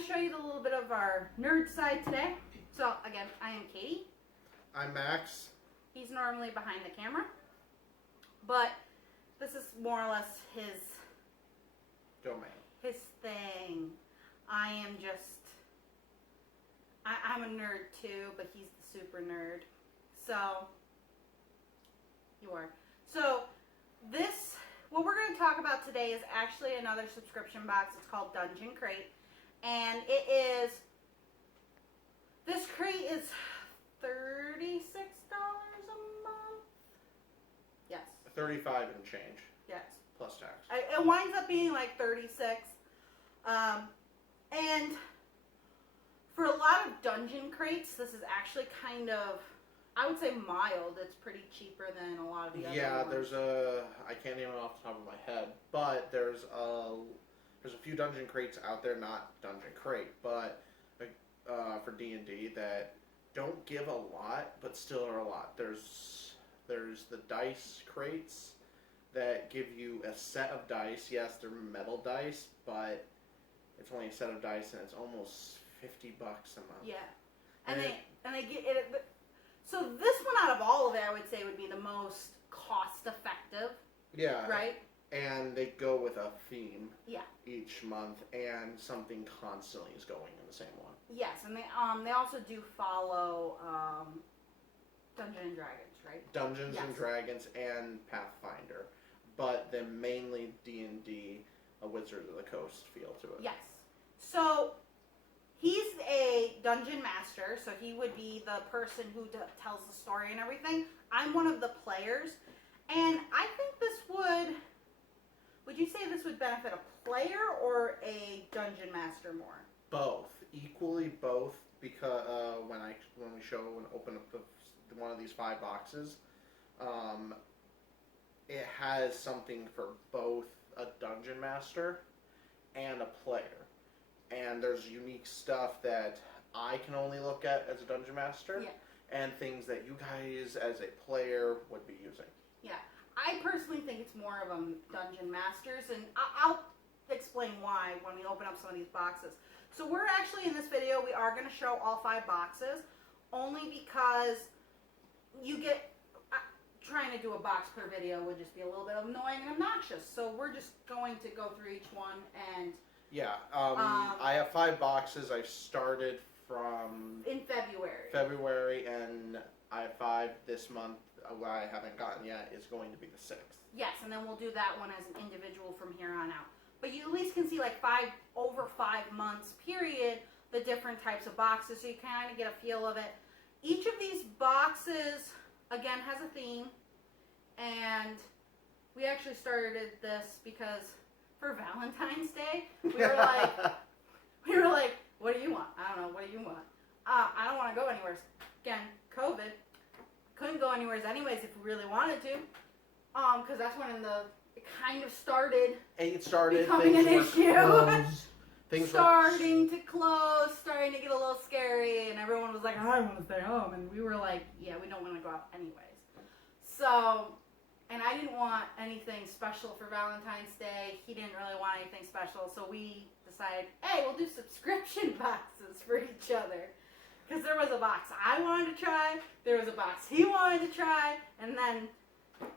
to show you a little bit of our nerd side today. So again, I am Katie. I'm Max. He's normally behind the camera, but this is more or less his Domain. His thing. I am just, I'm a nerd too, but he's the super nerd. So, you are. So, what we're going to talk about today is actually another subscription box. It's called Dungeon Crate. And this crate is $36 a month. Yes. 35 and change. Yes. Plus tax. It winds up being like 36. And for a lot of dungeon crates, this is actually kind of, I would say mild. It's pretty cheaper than a lot of the other Yeah, ones. I can't name it off the top of my head, but there's a few dungeon crates out there, not Dungeon Crate, but for D&D that don't give a lot, but still are a lot. There's the dice crates that give you a set of dice. Yes, they're metal dice, but it's only a set of dice, and it's almost $50 a month. Yeah, and they get it. So this one out of all of it, I would say, would be the most cost effective. Yeah. Right. And they go with a theme. Yeah. Each month, and something constantly is going in the same one. Yes, and they also do follow Dungeons and Dragons, right? Dungeons and Dragons and Pathfinder, but they're mainly D&D, a Wizard of the Coast feel to it. Yes. So he's a dungeon master, so he would be the person who tells the story and everything. I'm one of the players, and I think this would you say this would benefit a player or a dungeon master more? Both, equally both, because when we show and open up one of these 5 boxes, it has something for both a dungeon master and a player. And there's unique stuff that I can only look at as a dungeon master, and things that you guys as a player would be using. Yeah, I personally think it's more of a dungeon masters, and I'll explain why when we open up some of these boxes. So we're actually, in this video, we are going to show all 5 boxes, only because trying to do a box per video would just be a little bit annoying and obnoxious. So we're just going to go through each one and... Yeah, I have 5 boxes. I started from... in February, and I have 5 this month. What I haven't gotten yet is going to be the 6th. Yes, and then we'll do that one as an individual from here on out. But you at least can see like over 5 months period, the different types of boxes, so you kind of get a feel of it. Each of these boxes, again, has a theme, and we actually started this because for Valentine's Day, we were like, what do you want? I don't know, what do you want? I don't want to go anywhere. Again, COVID. Couldn't go anywhere anyways if we really wanted to. Because that's when it kind of started. It started becoming an issue. Things starting to close, starting to get a little scary, and everyone was like, I want to stay home. And we were like, yeah, we don't want to go out anyways. So, and I didn't want anything special for Valentine's Day. He didn't really want anything special. So we decided, hey, we'll do subscription boxes for each other. Because there was a box I wanted to try, there was a box he wanted to try, and then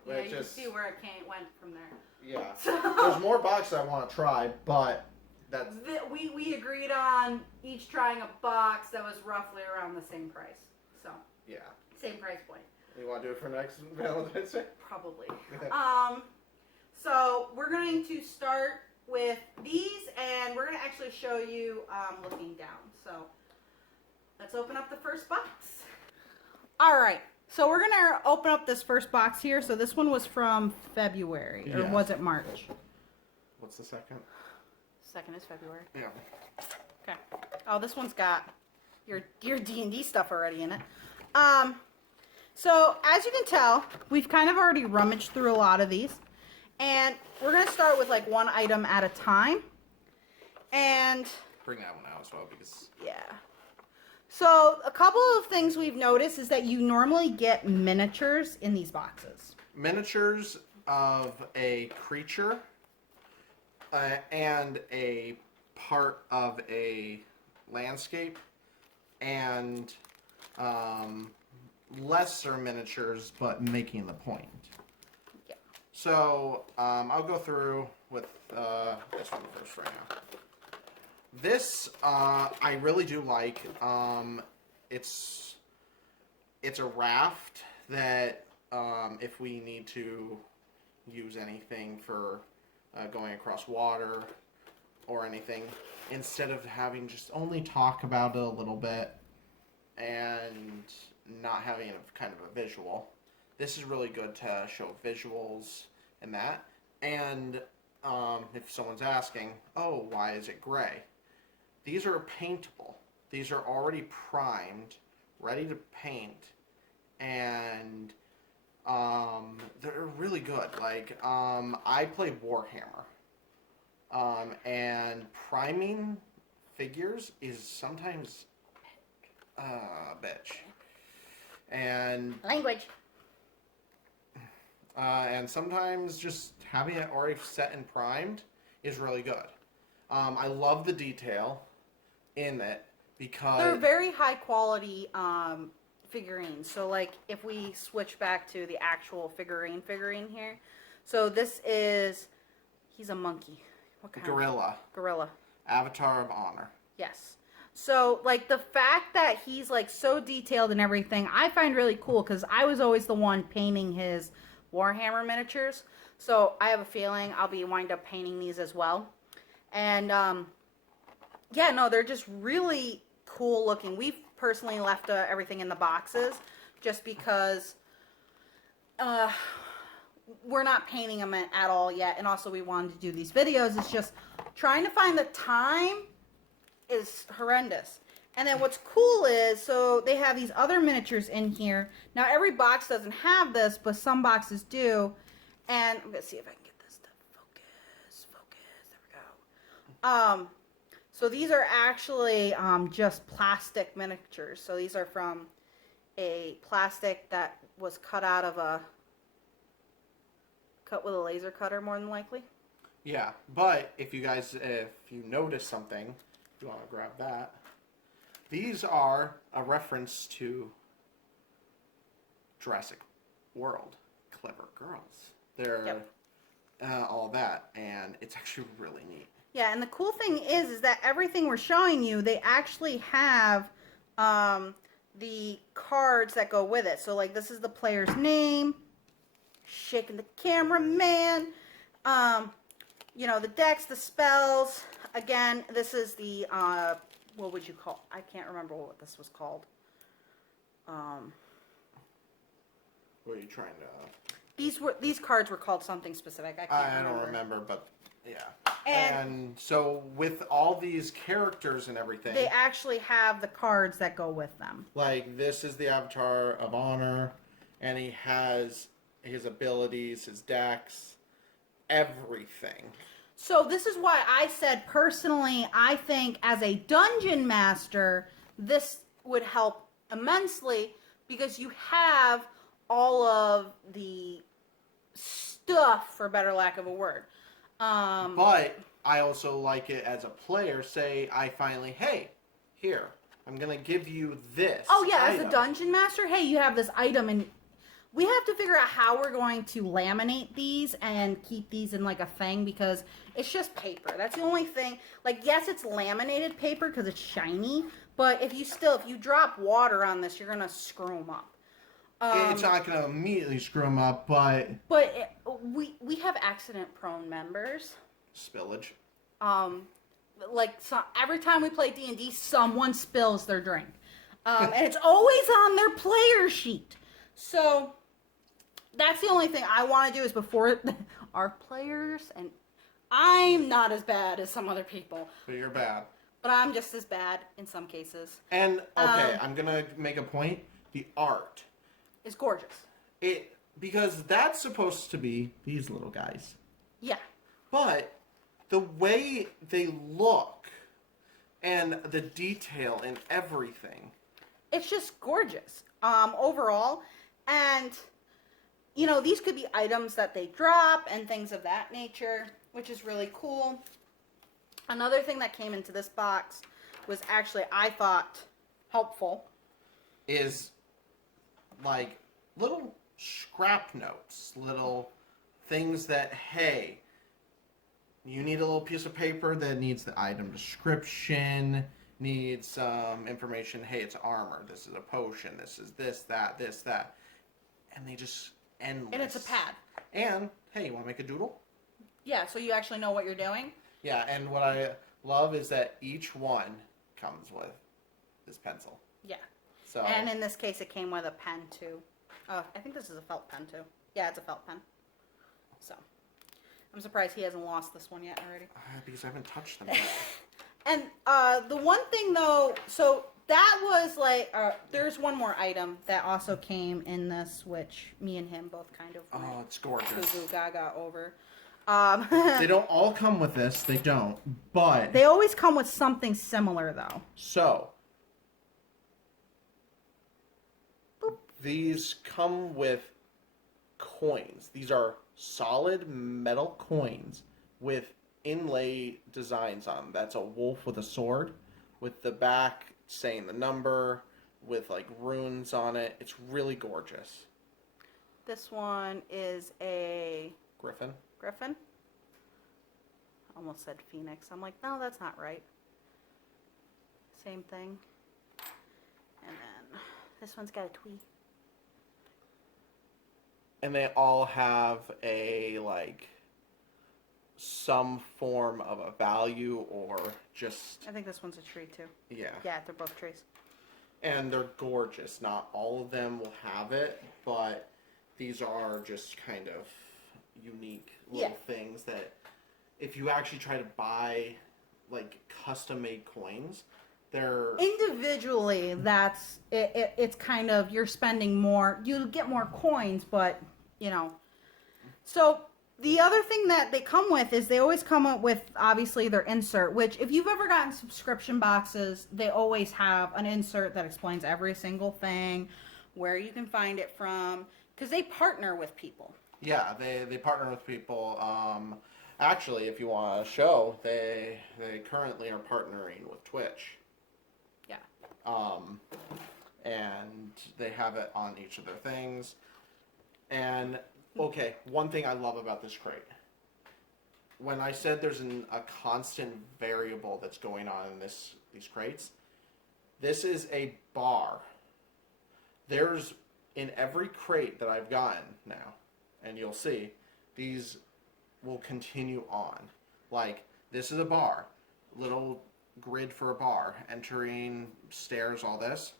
you can see where it went from there. Yeah. So, there's more boxes I want to try, but that's... We agreed on each trying a box that was roughly around the same price. So, yeah. Same price point. You want to do it for next Valentine's Day? Probably. So we're going to start with these, and we're going to actually show you looking down. So let's open up the first box. All right. So we're going to open up this first box here. So this one was from February, or was it March? What's the second? Second is February. Yeah. Okay. Oh, this one's got your D&D stuff already in it. So as you can tell, we've kind of already rummaged through a lot of these. And we're going to start with like one item at a time. And bring that one out as well because... Yeah. So a couple of things we've noticed is that you normally get miniatures in these boxes. Miniatures of a creature and a part of a landscape and lesser miniatures, but making the point. Yeah. So I'll go through with this one first right now. This I really do like. It's a raft that if we need to use anything for going across water or anything, instead of having just only talk about it a little bit and not having a kind of a visual, this is really good to show visuals and that. And if someone's asking, oh, why is it gray? These are paintable. These are already primed, ready to paint, and they're really good. Like, I play Warhammer, and priming figures is sometimes a bitch. And Language. And sometimes just having it already set and primed is really good. I love the detail in it because They're very high quality figurines. So like if we switch back to the actual figurine here. So this is, he's a monkey. What kind gorilla, Gorilla. Avatar of Honor. Yes. So like the fact that he's like so detailed and everything, I find really cool because I was always the one painting his Warhammer miniatures. So I have a feeling I'll be wind up painting these as well. And yeah, no, they're just really cool looking. We've personally left everything in the boxes just because we're not painting them at all yet. And also we wanted to do these videos. It's just trying to find the time is horrendous. And then what's cool is, so they have these other miniatures in here. Now every box doesn't have this, but some boxes do. And I'm going to see if I can get this to focus. There we go. So these are actually just plastic miniatures. So these are from a plastic that was cut with a laser cutter, more than likely. Yeah, but if you notice something, if you want to grab that, these are a reference to Jurassic World. Clever girls. They're all that, and it's actually really neat. Yeah, and the cool thing is that everything we're showing you, they actually have the cards that go with it. So, like, this is the player's name, shaking the cameraman, you know, the decks, the spells. Again, this is the, what would you call, I can't remember what this was called. What are you trying to... These cards were called something specific. I don't remember, but yeah. And so with all these characters and everything, they actually have the cards that go with them. Like, this is the Avatar of Honor, and he has his abilities, his decks, everything. So this is why I said, personally, I think as a dungeon master, this would help immensely because you have all of the stuff, for better lack of a word. But I also like it as a player. Say I finally, hey, here, I'm going to give you this. Oh, yeah, item. as a dungeon master, hey, you have this item, and we have to figure out how we're going to laminate these and keep these in like a thing because it's just paper. That's the only thing. Like, yes, it's laminated paper because it's shiny, but if you drop water on this, you're going to screw them up. It's not going to immediately screw them up, but... But we have accident-prone members. Spillage. Like, every time we play D&D, someone spills their drink. And it's always on their player sheet. So, that's the only thing I want to do is before our players, and I'm not as bad as some other people. But you're bad. But I'm just as bad in some cases. And, okay, I'm going to make a point. The art. It's gorgeous. Because that's supposed to be these little guys. Yeah. But the way they look and the detail and everything. It's just gorgeous overall. And, you know, these could be items that they drop and things of that nature, which is really cool. Another thing that came into this box was actually, I thought, helpful. Is like little scrap notes, little things that, hey, you need a little piece of paper that needs the item description, needs some information. Hey, it's armor. This is a potion. This is this, that. And they just endless. And it's a pad. And, hey, you want to make a doodle? Yeah, so you actually know what you're doing. Yeah, and what I love is that each one comes with this pencil. Yeah. So. And in this case, it came with a pen, too. Oh, I think this is a felt pen, too. Yeah, it's a felt pen. So, I'm surprised he hasn't lost this one yet already. Because I haven't touched them yet. And the one thing, though, so that was like, there's one more item that also came in this, which me and him both kind of Oh, it's gorgeous. goo gaga over. They don't all come with this. They don't. But. They always come with something similar, though. So. Boop. These come with coins. These are solid metal coins with inlay designs on them. That's a wolf with a sword, with the back saying the number, with like runes on it. It's really gorgeous. This one is a Griffin. Almost said phoenix. I'm like, no, that's not right. Same thing. And then this one's got a twee. And they all have a like some form of a value or just I think this one's a tree too. yeah. Yeah, they're both trees. And they're gorgeous. Not all of them will have it, but these are just kind of unique little things that if you actually try to buy like custom made coins, they're individually, that's it, it's kind of, you're spending more, you get more coins, but you know. So the other thing that they come with is they always come up with obviously their insert, which if you've ever gotten subscription boxes, they always have an insert that explains every single thing, where you can find it from, because they partner with people. Yeah, they partner with people. Actually, if you want to show, they currently are partnering with Twitch. Yeah. And they have it on each of their things. And okay, one thing I love about this crate. When I said there's a constant variable that's going on in these crates, this is a bar. There's in every crate that I've gotten now, and you'll see, these will continue on. Like, this is a bar. Little grid for a bar. Entering, stairs, all this.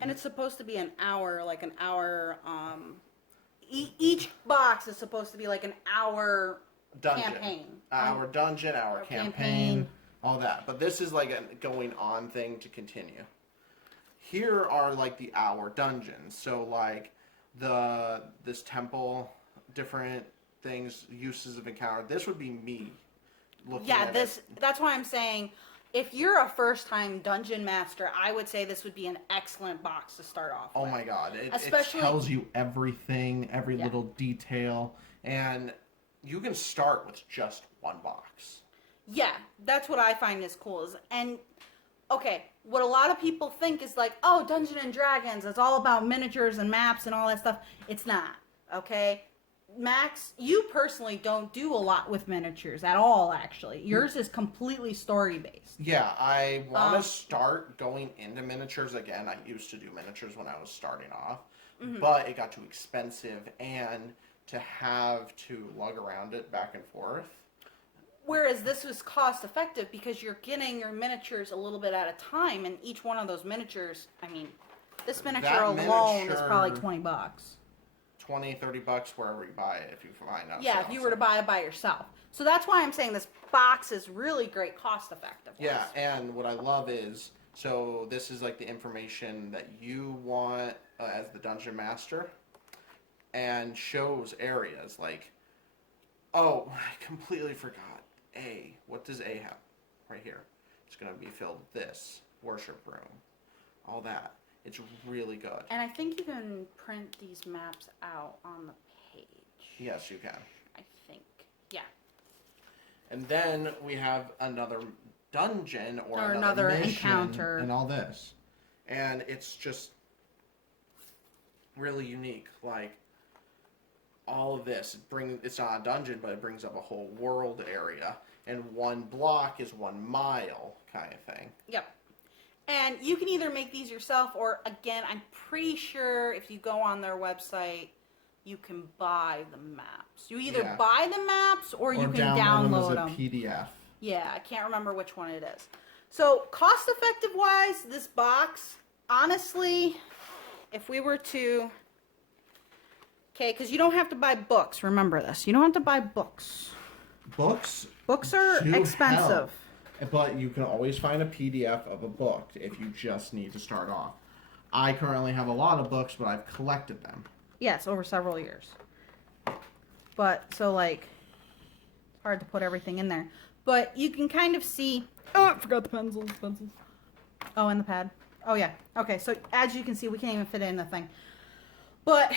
And it's supposed to be an hour, like an hour, each box is supposed to be like an hour Dungeon. campaign. Our dungeon, our campaign, all that. But this is like a going on thing to continue. Here are like the hour dungeons. So like this temple, different things, uses of encounter. This would be me looking at it. That's why I'm saying if you're a first time dungeon master, I would say this would be an excellent box to start off with. Oh my god. It Especially, tells you everything, every little detail, and you can start with just one box. Yeah, that's what I find is cool. Okay, what a lot of people think is like, oh, Dungeons and Dragons, it's all about miniatures and maps and all that stuff. It's not, okay? Max, you personally don't do a lot with miniatures at all, actually. Yours is completely story-based. Yeah, I want to start going into miniatures again. I used to do miniatures when I was starting off, but it got too expensive, and to have to lug around it back and forth. Whereas this was cost-effective because you're getting your miniatures a little bit at a time, and each one of those miniatures, I mean, this miniature alone is probably $20. $20, $30 wherever you buy it if you find out. Yeah, if you were to buy it by yourself. So that's why I'm saying this box is really great cost-effective. Yeah, and what I love is, so this is like the information that you want as the dungeon master, and shows areas like, oh, I completely forgot. What does A have? Right here. It's going to be filled with this. Worship room. All that. It's really good. And I think you can print these maps out on the page. Yes, you can. I think. Yeah. And then we have another dungeon or another mission encounter and all this. And it's just really unique. Like, all of this, it's not a dungeon, but it brings up a whole world area. And 1 block is 1 mile kind of thing. Yep. And you can either make these yourself, or again, I'm pretty sure if you go on their website, you can buy the maps. You either buy the maps or you can download them as a PDF. Yeah, I can't remember which one it is. So, cost effective wise, this box, honestly, if we were to, okay, because you don't have to buy books. Remember this. You don't have to buy books. Books are expensive. Help. But you can always find a PDF of a book if you just need to start off. I currently have a lot of books, but I've collected them. Yes, over several years. But, so like, it's hard to put everything in there. But you can kind of see... Oh, I forgot the pencils. Oh, and the pad. Oh, yeah. Okay, so as you can see, we can't even fit it in the thing. But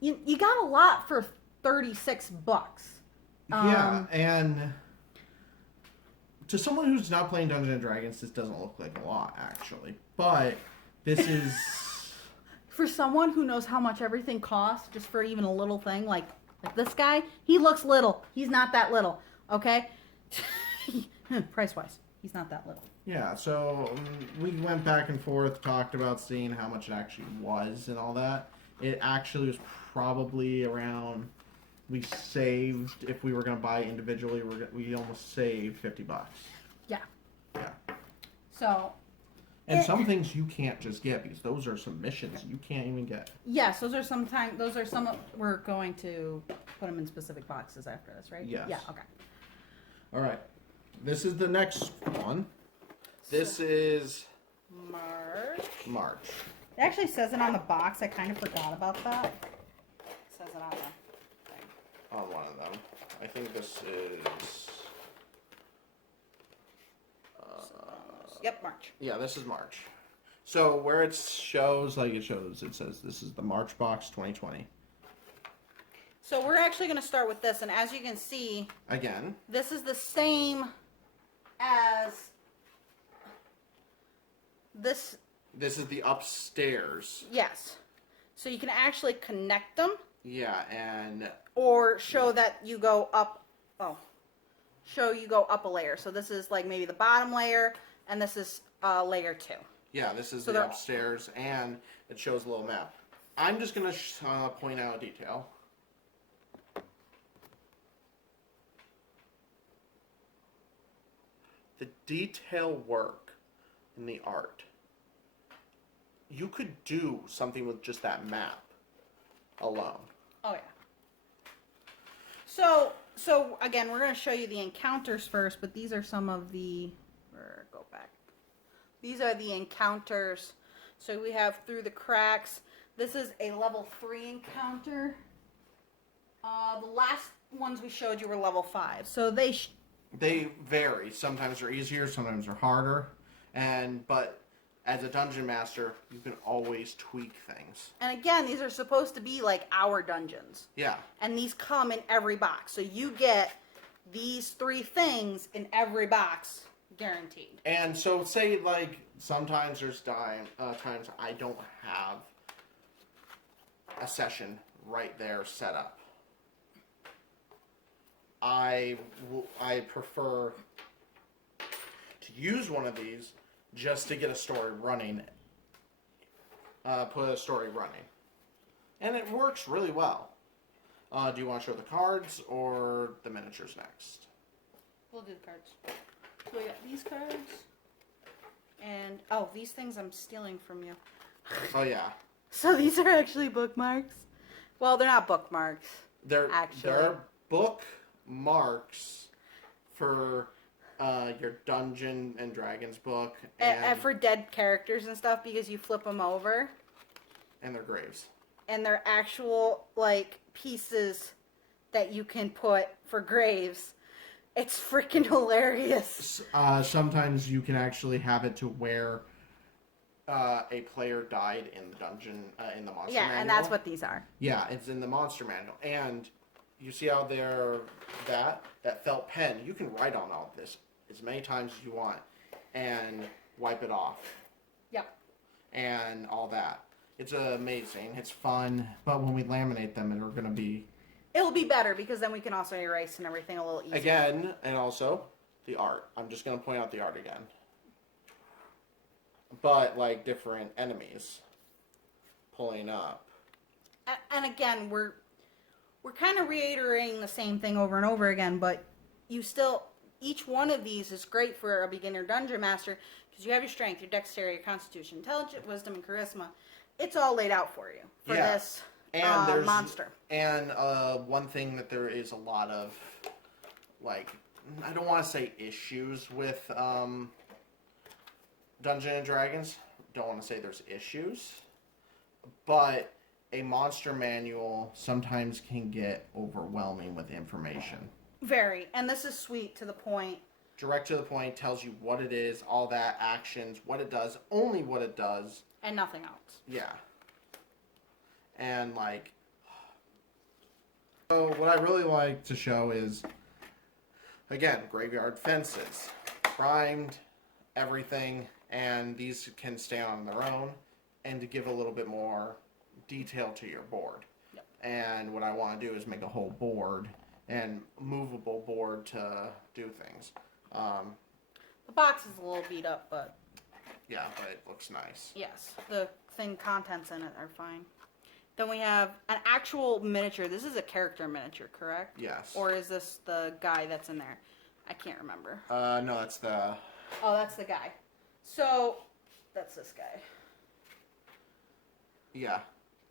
you got a lot for $36. Yeah, and to someone who's not playing Dungeons and Dragons, this doesn't look like a lot, actually. But this is... For someone who knows how much everything costs, just for even a little thing, like this guy, he looks little. He's not that little, okay? Price-wise, he's not that little. Yeah, so we went back and forth, talked about seeing how much it actually was and all that. It actually was probably around... We saved, if we were going to buy individually, we almost saved $50. Yeah. Yeah. So. And some things you can't just get because those are some missions you can't even get. Yes, those are some. We're going to put them in specific boxes after this, right? Yes. Yeah. Okay. All right. This is the next one. This is March. It actually says it on the box. I kind of forgot about that. It says it on the thing. On one of them. I think this is... Yep, March. Yeah, this is March. So where it shows, it says this is the March box 2020. So we're actually going to start with this, and as you can see... Again. This is the same as... This is the upstairs. Yes. So you can actually connect them. Yeah, and... Or show that you go up... show you go up a layer. So this is like maybe the bottom layer, and this is layer 2. Yeah, this is the upstairs, and it shows a little map. I'm just going to point out a detail. The detail work in the art. You could do something with just that map alone. Oh, yeah. So again, we're going to show you the encounters first, but these are some of the... Go back. These are the encounters. So we have Through the Cracks. This is a level 3 encounter. The last ones we showed you were level 5. So they vary. Sometimes they're easier, sometimes they're harder. But as a dungeon master, you can always tweak things. And again, these are supposed to be like our dungeons. Yeah. And these come in every box. So you get these 3 things in every box, guaranteed. And so say, sometimes there's times I don't have a session right there set up. I prefer to use one of these just to get a story running, put a story running. And it works really well. Do you want to show the cards or the miniatures next? We'll do the cards. So we got these cards. And, these things I'm stealing from you. Oh, yeah. So these are actually bookmarks. Well, they're not bookmarks. They're bookmarks for... your Dungeons and Dragons book. And for dead characters and stuff, because you flip them over. And their graves. And they're actual, pieces that you can put for graves. It's freaking hilarious. Sometimes you can actually have it to where a player died in the dungeon, in the monster manual. Yeah, and that's what these are. Yeah, it's in the monster manual. And you see how that felt pen, you can write on all of this as many times as you want and wipe it off. Yep. And all that. It's amazing. It's fun. But when we laminate them, it'll going to be... It'll be better because then we can also erase and everything a little easier. Again, and also, the art. I'm just going to point out the art again. But, like, different enemies pulling up. And again, we're kind of reiterating the same thing over and over again, but you still... Each one of these is great for a beginner dungeon master because you have your strength, your dexterity, your constitution, intelligence, wisdom, and charisma. It's all laid out for you for this monster. And one thing that there is a lot of, like, I don't want to say issues with Dungeons and Dragons. Don't want to say there's issues, but a monster manual sometimes can get overwhelming with information. Very. And this is sweet to the point. Direct to the point, tells you what it is, all that, actions, what it does, only what it does. And nothing else. Yeah. And, like... So, what I really like to show is, again, graveyard fences. Primed, everything, and these can stand on their own, and to give a little bit more detail to your board. Yep. And what I want to do is make a whole board and movable board to do things. The box is a little beat up, but... Yeah, but it looks nice. Yes, the contents in it are fine. Then we have an actual miniature. This is a character miniature, correct? Yes. Or is this the guy that's in there? I can't remember. No, that's the... Oh, that's the guy. So, that's this guy. Yeah.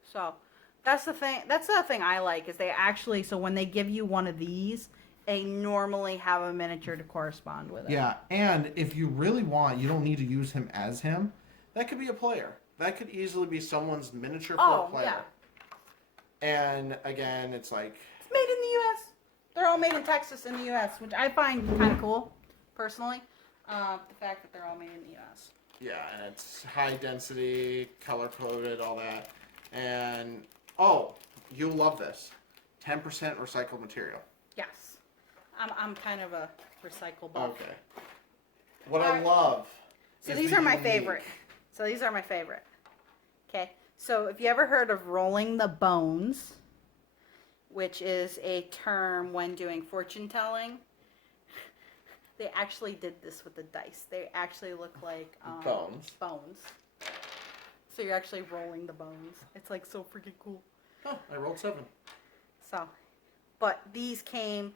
So, that's the thing. That's the thing I like is they actually. So when they give you one of these, they normally have a miniature to correspond with it. Yeah, and if you really want, you don't need to use him as him. That could be a player. That could easily be someone's miniature for a player. Yeah. And again, it's like it's made in the U.S. They're all made in Texas in the U.S., which I find kind of cool, personally. The fact that they're all made in the U.S. Yeah, and it's high density, color coded, all that, and. Oh, you'll love this. 10% recycled material. Yes. I'm kind of a recycle buff. Okay. What I love So is these the are my unique- favorite. So these are my favorite. Okay. So if you ever heard of rolling the bones, which is a term when doing fortune telling, they actually did this with the dice. They actually look like Bones. Bones. So you're actually rolling the bones. It's like so freaking cool. Oh, I rolled 7. So, but these came,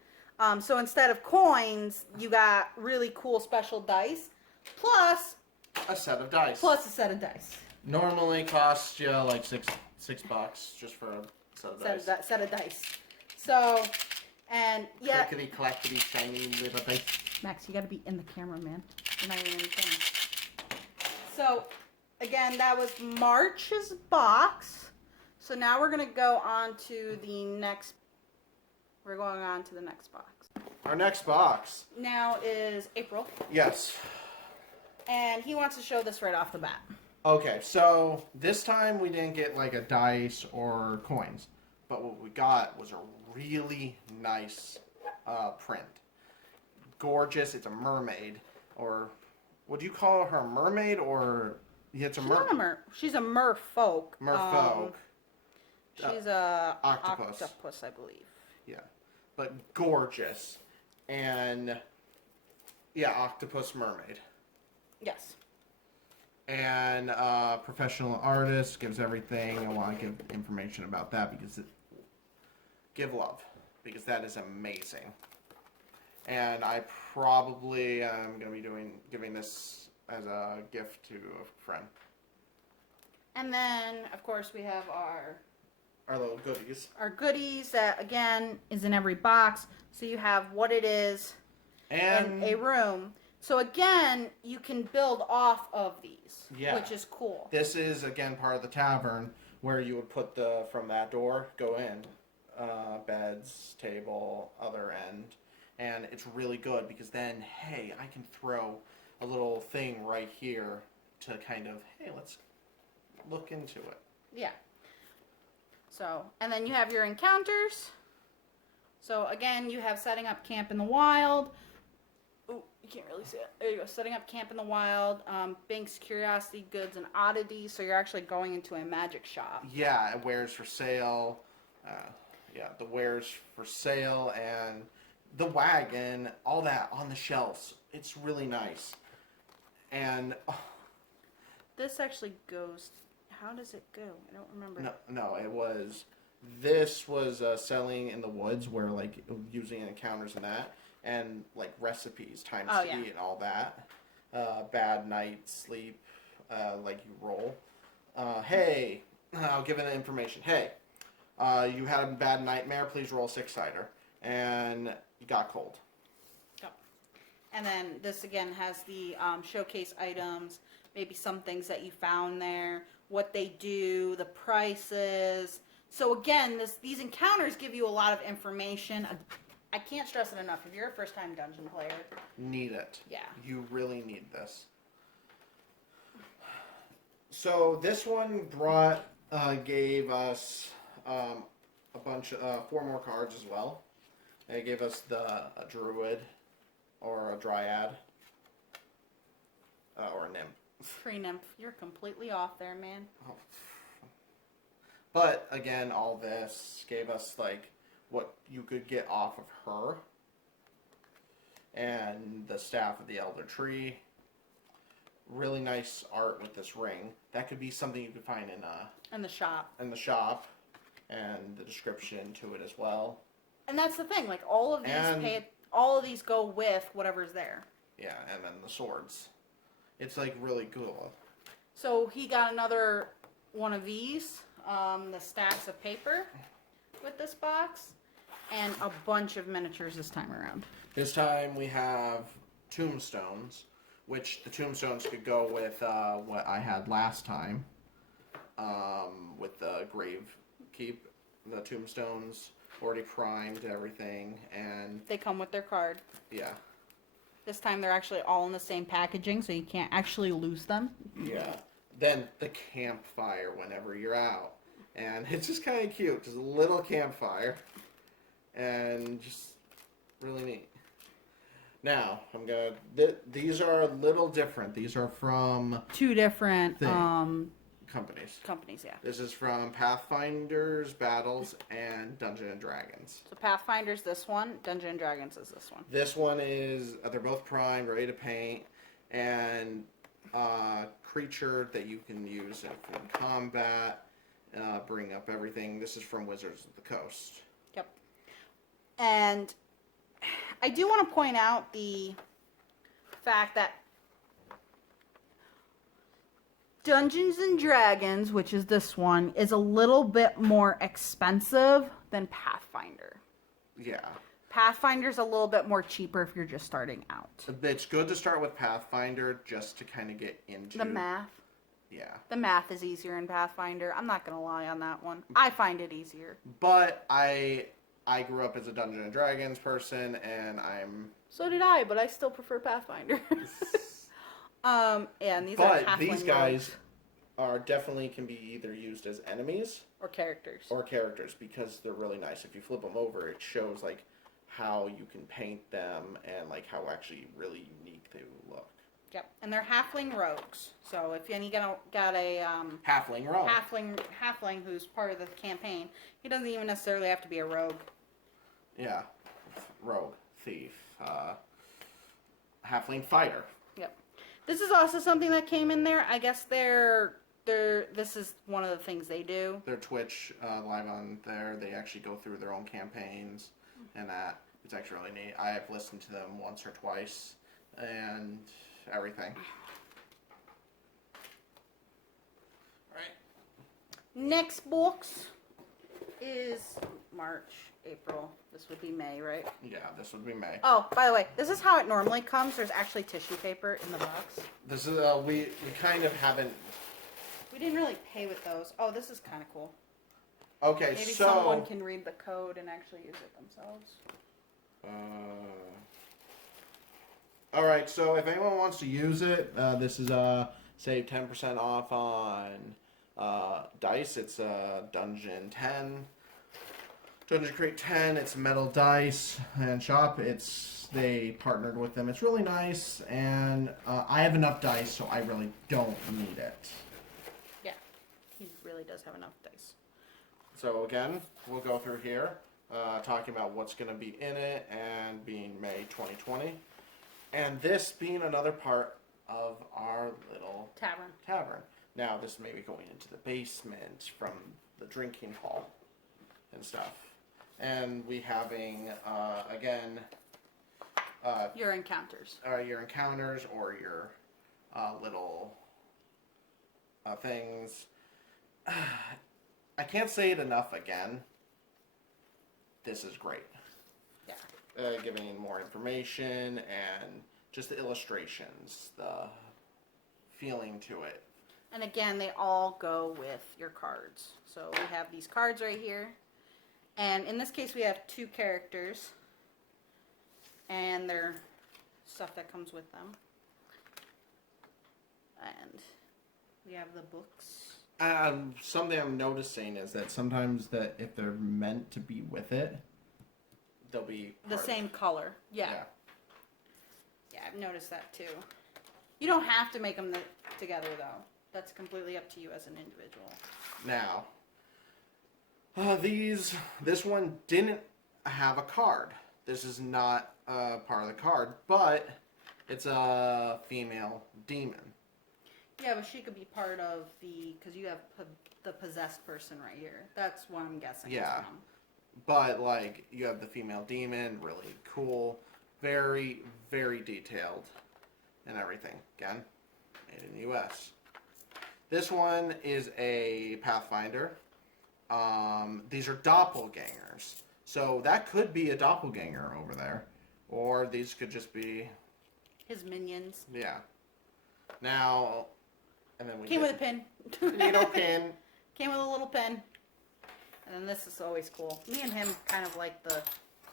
so instead of coins, you got really cool special dice, plus A set of dice. a set of dice. Normally costs you like $6 just for a set of dice. Set of dice. So, and yeah, Clickety clackety shiny little dice. Max, you got to be in the camera, man. You're not even in the camera. So, again, that was March's box. So now we're going to go on to the next. We're going on to the next box. Our next box. Now is April, Yes. and he wants to show this right off the bat. Okay, so this time we didn't get like a dice or coins, but what we got was a really nice print. Gorgeous. It's a mermaid, or would you call her a mermaid, or yeah, it's a She's not a mer. She's a merfolk. merfolk. She's a octopus. octopus, I believe. Yeah, but gorgeous, and yeah, octopus mermaid. Yes. And professional artist gives everything. I want to give information about that because give love, because that is amazing. And I probably am going to be giving this as a gift to a friend. And then, of course, we have our Little goodies. Our goodies that, again, is in every box. So you have what it is And a room. So, again, you can build off of these, Yeah. which is cool. This is, again, part of the tavern where you would put from that door, go in, beds, table, other end. And it's really good because then, hey, I can throw a little thing right here to kind of, hey, let's look into it. Yeah. So, and then you have your encounters. So, again, you have setting up camp in the wild, Oh, you can't really see it. There you go. Setting up camp in the wild, banks, curiosity, goods, and oddities. So you're actually going into a magic shop. Yeah, wares for sale. Yeah, the wares for sale and the wagon, all that on the shelves. It's really nice. And This actually goes. How does it go? I don't remember. no, it was. This was selling in the woods, where like using encounters and that, and like recipes, times to eat, and all that. Bad night sleep, like you roll. Hey, I'll give it the information. Hey, you had a bad nightmare. Please roll a 6-sider, and you got cold. Yep. And then this again has the showcase items, maybe some things that you found there, what they do, the prices. So again, these encounters give you a lot of information. I can't stress it enough. If you're a first-time dungeon player, need it. Yeah. You really need this. So this one gave us a bunch of 4 more cards as well. It gave us a druid, or a dryad, or a nymph. Pre-nymph, you're completely off there, man. Oh. But again, all this gave us like what you could get off of her, and the staff of the elder tree. Really nice art with this ring. That could be something you could find In the shop. in the shop, and the description to it as well. And that's the thing. Like all of these go with whatever's there. Yeah, and then the swords. It's like really cool. So he got another one of these, the stacks of paper with this box, and a bunch of miniatures this time around. This time we have tombstones, which the tombstones could go with what I had last time, with the grave keep. The tombstones already primed everything, and They come with their card. yeah. This time they're actually all in the same packaging, so you can't actually lose them. Yeah. Then the campfire whenever you're out. And it's just kind of cute. Just a little campfire. And just really neat. Now, these are a little different. These are from 2 different companies. companies, yeah. This is from Pathfinders, Battles, and Dungeons and Dragons. So Pathfinder's this one, Dungeons and Dragons is this one. This one is, they're both primed, ready to paint, and creature that you can use in combat, bring up everything. This is from Wizards of the Coast. Yep. And I do want to point out the fact that Dungeons and Dragons, which is this one, is a little bit more expensive than Pathfinder. Yeah. Pathfinder's a little bit more cheaper if you're just starting out. It's good to start with Pathfinder just to kind of get into The math. Yeah. The math is easier in Pathfinder. I'm not going to lie on that one. I find it easier. But I grew up as a Dungeons and Dragons person, and I'm... So did I, but I still prefer Pathfinder. Yeah, and these but are these guys are definitely can be either used as enemies or characters. Because they're really nice. If you flip them over, it shows like how you can paint them and like how actually really unique they look. Yep, and they're halfling rogues. So if any got a halfling rogue, halfling who's part of the campaign, he doesn't even necessarily have to be a rogue. Yeah, rogue, thief, halfling fighter. Yep. This is also something that came in there. I guess this is one of the things they do. Their Twitch live on there. They actually go through their own campaigns, and that it's actually really neat. I have listened to them once or twice, and everything. All right. Next box is March, April. This would be May, right? Yeah, this would be May. Oh, by the way, this is how it normally comes. There's actually tissue paper in the box. This is we kind of haven't. We didn't really pay with those. Oh, this is kind of cool. Okay, Maybe so someone can read the code and actually use it themselves. All right, so if anyone wants to use it, this is save 10% off on dice. It's Dungeon 10. Dungeon Crate 10, it's Metal Dice and Shop. They partnered with them. It's really nice, and I have enough dice, so I really don't need it. Yeah, he really does have enough dice. So again, we'll go through here, talking about what's going to be in it, and being May 2020, and this being another part of our little tavern. Now, this may be going into the basement from the drinking hall and stuff. And we having, again... your encounters. Your encounters or your little things. I can't say it enough again. This is great. Yeah. Giving more information and just the illustrations, the feeling to it. And again, they all go with your cards. So we have these cards right here. And in this case, we have 2 characters. And their stuff that comes with them. And we have the books. Something I'm noticing is that sometimes that if they're meant to be with it, they'll be the same color. Yeah. Yeah. Yeah, I've noticed that too. You don't have to make them together though. That's completely up to you as an individual. Now, this one didn't have a card. This is not part of the card, but it's a female demon. Yeah, but she could be part of because you have the possessed person right here. That's what I'm guessing. Yeah. But, like, you have the female demon, really cool, very, very detailed, and everything. Again, made in the U.S. This one is a Pathfinder. These are doppelgangers. So that could be a doppelganger over there. Or these could just be... his minions. Yeah. Now... And then we came with a pin. Needle pin. Came with a little pin. And then this is always cool. Me and him kind of like the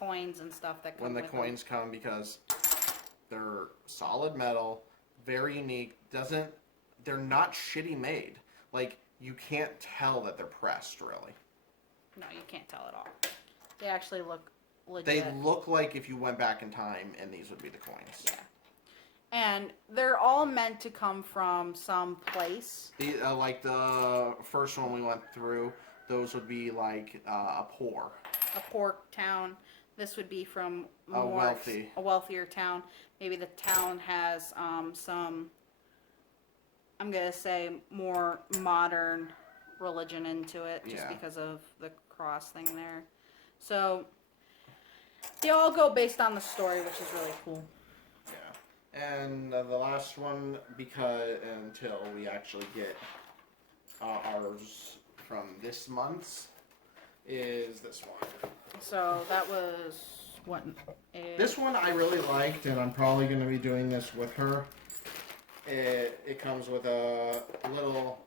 coins and stuff that come when the with coins come, because they're solid metal, very unique. They're not shitty made. Like, you can't tell that they're pressed, really. No, you can't tell at all. They actually look legit. They look like if you went back in time and these would be the coins. Yeah. And they're all meant to come from some place. Like the first one we went through, those would be like a poor town. This would be from a wealthier town. Maybe the town has some, I'm going to say, more modern religion into it, just because of the cross thing there. So they all go based on the story, which is really cool. And the last one, until we actually get ours from this month's, is this one. So that was what? This one I really liked, and I'm probably going to be doing this with her. It comes with a little...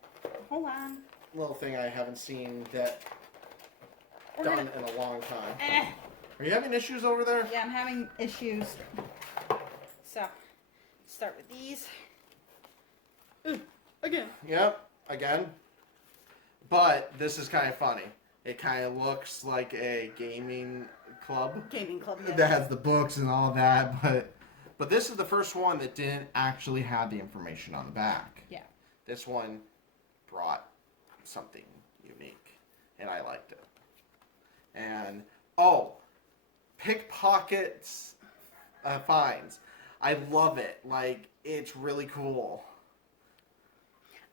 Hold on. Little thing I haven't seen that done in a long time. Are you having issues over there? Yeah, I'm having issues. So, start with these. Again. Yep, again. But this is kind of funny. It kind of looks like a gaming club. Gaming club, yeah. That has the books and all that, but this is the first one that didn't actually have the information on the back. Yeah. This one brought something unique, and I liked it. And, pickpockets finds. I love it. Like, it's really cool.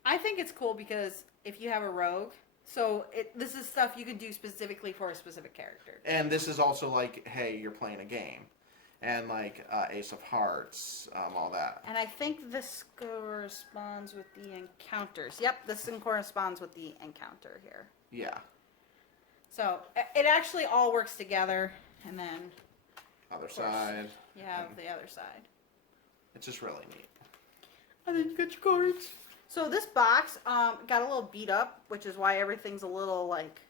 I think it's cool because if you have a rogue, this is stuff you can do specifically for a specific character. And this is also like, hey, you're playing a game. And like Ace of Hearts, all that. And I think this corresponds with the encounters. Yep, this corresponds with the encounter here. Yeah. So it actually all works together, and then other side. You have the other side. It's just really neat. And then you got your cards. So this box got a little beat up, which is why everything's a little like.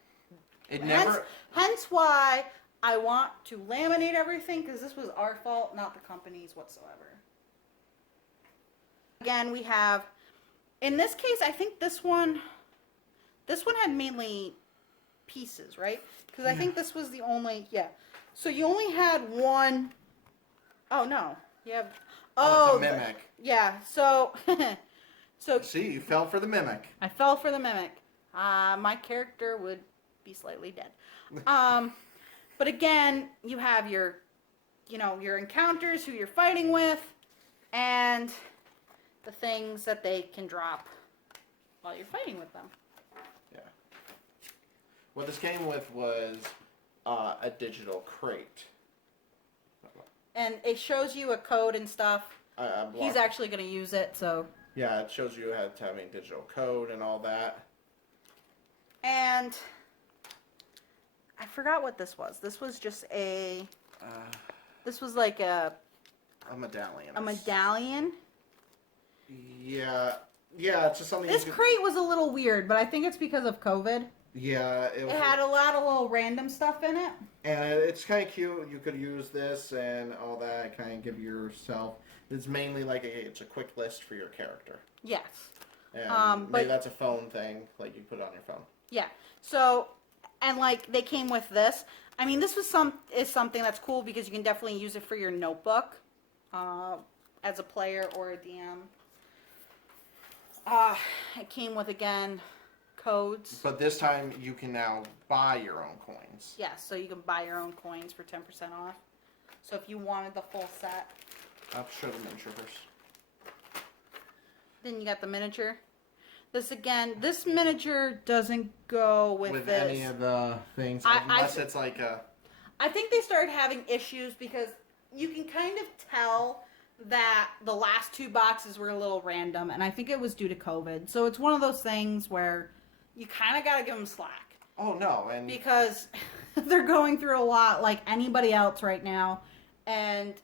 Hence why I want to laminate everything, because this was our fault, not the company's whatsoever. Again, we have, in this case, I think this one had mainly pieces, right? Because I think this was the only, yeah. So you only had one. Oh no, you have. Oh, Oh, it's a mimic. yeah. So, so See, you fell for the mimic. I fell for the mimic. My character would be slightly dead. But again, you have your, your encounters, who you're fighting with, and the things that they can drop while you're fighting with them. Yeah. What this came with was a digital crate. And it shows you a code and stuff. A block. He's actually going to use it, so. Yeah, it shows you how to have a digital code and all that. And I forgot what this was. This was just a. This was like a medallion. A medallion. Yeah, it's just something. This crate was a little weird, but I think it's because of COVID. Yeah, it had a lot of little random stuff in it. And it's kind of cute. You could use this and all that. Kind of give yourself. It's mainly like it's a quick list for your character. Yes. And maybe but that's a phone thing, like you put it on your phone. Yeah. So, and like they came with this. I mean, this was something that's cool because you can definitely use it for your notebook, as a player or a DM. It came with, again, codes. But this time you can now buy your own coins. Yeah, so you can buy your own coins for 10% off. So if you wanted the full set. I'll show the miniature first. Then you got the miniature. This miniature doesn't go with this. Any of the things, unless it's like a... I think they started having issues because you can kind of tell that the last two boxes were a little random, and I think it was due to COVID. So it's one of those things where you kind of got to give them slack. Oh, no. And because they're going through a lot like anybody else right now, and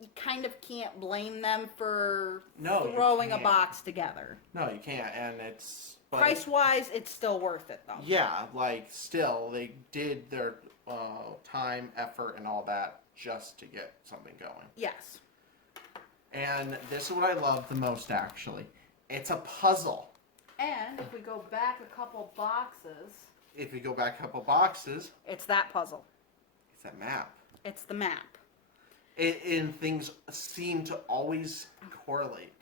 you kind of can't blame them for throwing a box together. No, you can't, and it's... Price-wise, it's still worth it, though. Yeah, like, still, they did their time, effort, and all that just to get something going. Yes. And this is what I love the most, actually. It's a puzzle. And if we go back a couple boxes... If we go back a couple boxes... It's that puzzle. It's that map. It's the map. And things seem to always correlate.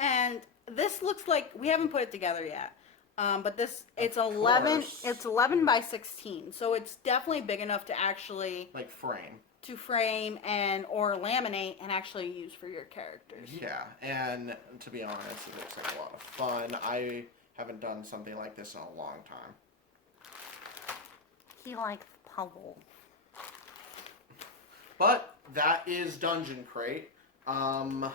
And this looks like... We haven't put it together yet. But it's 11 by 16. So it's definitely big enough to actually... Like frame. To frame or laminate and actually use for your characters. Yeah, and to be honest, it looks like a lot of fun. I haven't done something like this in a long time. He likes puzzles. But that is Dungeon Crate. That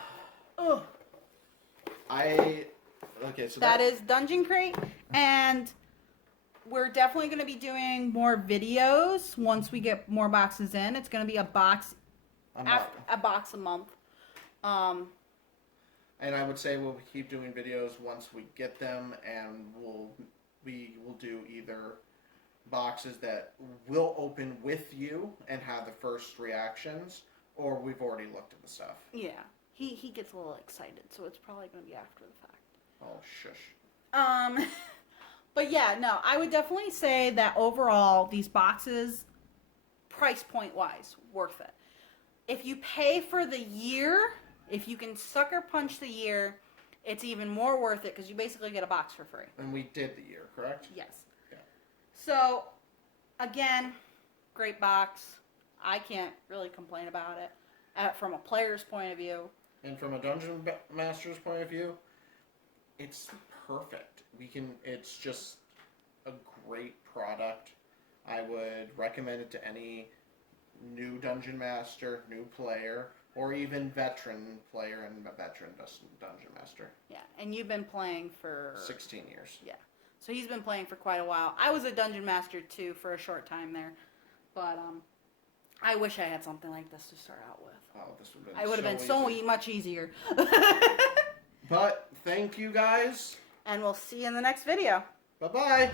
is Dungeon Crate, and we're definitely going to be doing more videos once we get more boxes in. It's going to be a box a month. And I would say we'll keep doing videos once we get them, and we will do either boxes that we'll open with you and have the first reactions, or we've already looked at the stuff. Yeah, he gets a little excited, so it's probably going to be after the fact. Oh, shush. But yeah, no, I would definitely say that overall, these boxes, price point wise, worth it. If you pay for the year, if you can sucker punch the year, it's even more worth it because you basically get a box for free. And we did the year, correct? Yes. Yeah. So, again, great box. I can't really complain about it from a player's point of view. And from a Dungeon Master's point of view, it's perfect. It's just a great product. I would recommend it to any new Dungeon Master, new player, or even veteran player and veteran Dungeon Master. Yeah, and you've been playing for... 16 years. Yeah. So he's been playing for quite a while. I was a Dungeon Master, too, for a short time there. But, I wish I had something like this to start out with. Oh, this would have been I would have been so much easier. But, thank you guys. And we'll see you in the next video. Bye-bye.